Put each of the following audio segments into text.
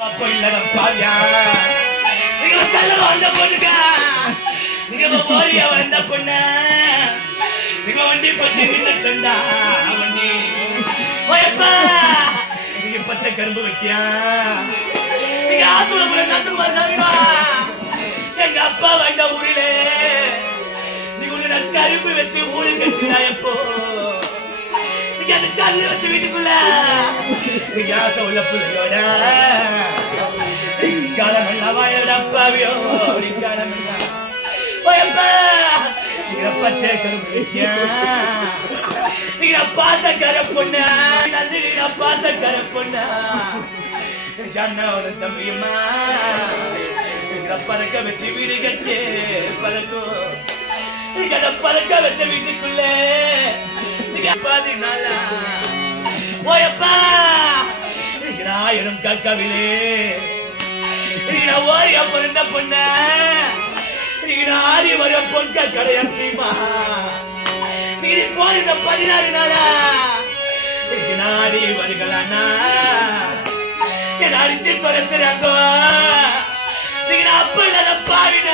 பாரியா நீங்க செல்ல வந்த பொண்ணுங்க நீங்க போறியா வந்த பொண்ணு நீங்க வண்டி பத்தி நின்னுட்டா வண்டி ஓயப்பா நீங்க பச்சை கரும்பு வைக்கியா நீங்க ஆசோட போல நந்து வந்தாவிடா எங்க அப்பா வந்த ஊரிலே நீங்க உள்ள கரும்பு வச்சு ஊரு கட்டினா எப்போ நீங்க அந்த கல்லு வச்சு வீட்டுக்குள்ள நீங்க ஆசை உள்ள பிள்ளையோட காலமெல்லாம் வாயடப்பாவியோ காலமெல்லாம் ஓயப்பா நீங்க பச்சை கரும்பு வைக்கியா நீங்க பாசக்கார பொண்ணா நன்றி நீங்க பாசக்கார பொண்ணா ஜன்னோட தம்பியம்மா நீங்க பறக்க வச்சு வீடு கட்டி பறக்கும் நீங்க பறக்க வச்ச வீட்டுக்குள்ள நீங்க 14 ஓயப்பா நீங்க 1000 கக்கவிலே நீங்க ஓரிய பிறந்த பொண்ண நீங்க ஆடி வர பொண்ண கடையசிமா நீங்க போன 16 நாளா நீங்க நாடி வருகளானா என்ன அடிச்சு துரத்துறாங்க நீங்க அப்ப இல்லாத பாருங்க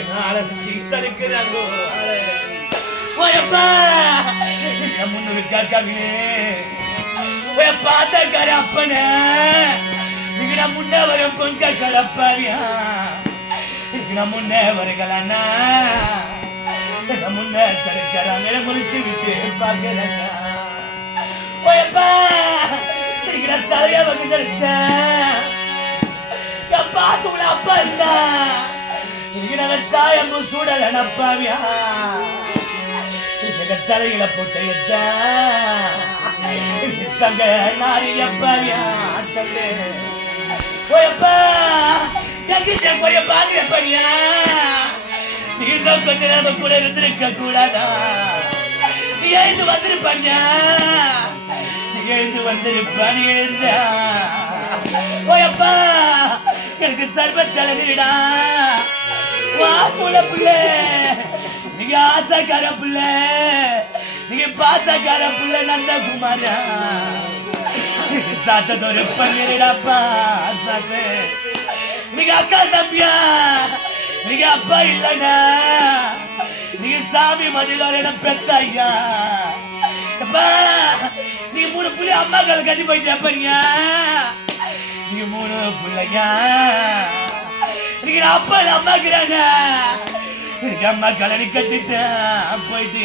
என்னால தடுக்கிறாங்க ஓயப்பா நீங்க 300 கக்கவிலே பாசக்கார அப்பன நீங்க முன்ன வர பொங்க கலப்பாவியா நீங்க முன்ன வருகலன்னா முன்ன தடுக்கிறாங்க முடிச்சு விட்டு பாக்குறாங்க ஓயப்பா நீங்க தலைய வகுத்த பாசோட அப்பா இல்ல நீங்க தாயம்பு சூடல நப்பாவியா நீங்க தலையில போட்ட எத்த தங்க நாரி எப்பாவியா தங்க ஓயப்பா எங்கிட்ட போய் பாதிர பண்ணியா நீ இன்னும் கொஞ்ச நேரம் கூட இருந்திருக்க கூடாதா நீ எழுந்து வந்திருப்பானியா நீ எழுந்து வந்திருப்பா நீ எழுந்தா ஓயப்பா எனக்கு சர்வத்தலைவிடா வா சொல்ல புள்ளே நீங்க ஆசைக்கார புள்ள நீங்க பாசக்கார புள்ள நந்தகுமாரா சாத்ததொரு பண்ணிடப்பா சாத்து நீங்க அக்கா தம்பியா நீங்க அப்பா இல்லைன்னா நீங்க சாமி மதியோட பெத்த ஐயா அப்பா நீங்க 3 புள்ளி அம்மாக்கள் கட்டி போயிட்டு அப்பீங்க நீங்க 3 பிள்ளையா நீங்க அப்பா அம்மாக்குறாங்க நீங்க அம்மா கலனி கட்டிட்டு போயிட்டு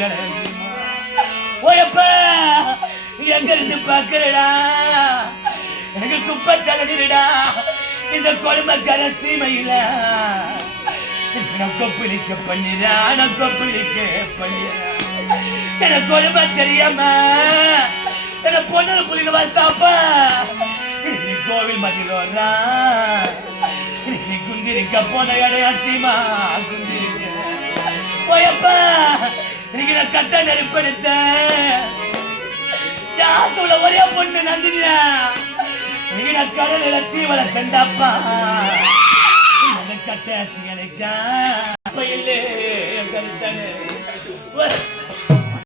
ஓயப்பா எங்க இருந்து பாக்குறடா எனக்கு குப்பை தகடிடா இந்த கொடுமைக்கார சீமையில கொப்பிளிக்க பண்ணிடா கொப்பிளிக்க பண்ணிடா எனக்கு கொடுமை தெரியாம என்ன பொண்ணு புள்ளிங்க வந்தாப்பா நீ கோவில் மதியில் வர்றா நீ குந்திருக்க போன இடையா சீமா குந்திருக்க ஓயப்பா நீங்க நான் கட்ட நெருப்படுத்த யாசோட ஒரே பொண்ணு நந்தினியா நீங்க நான் கடலில தீவள கண்டாப்பா கட்ட தீயணைக்கா இல்லே கருத்தனு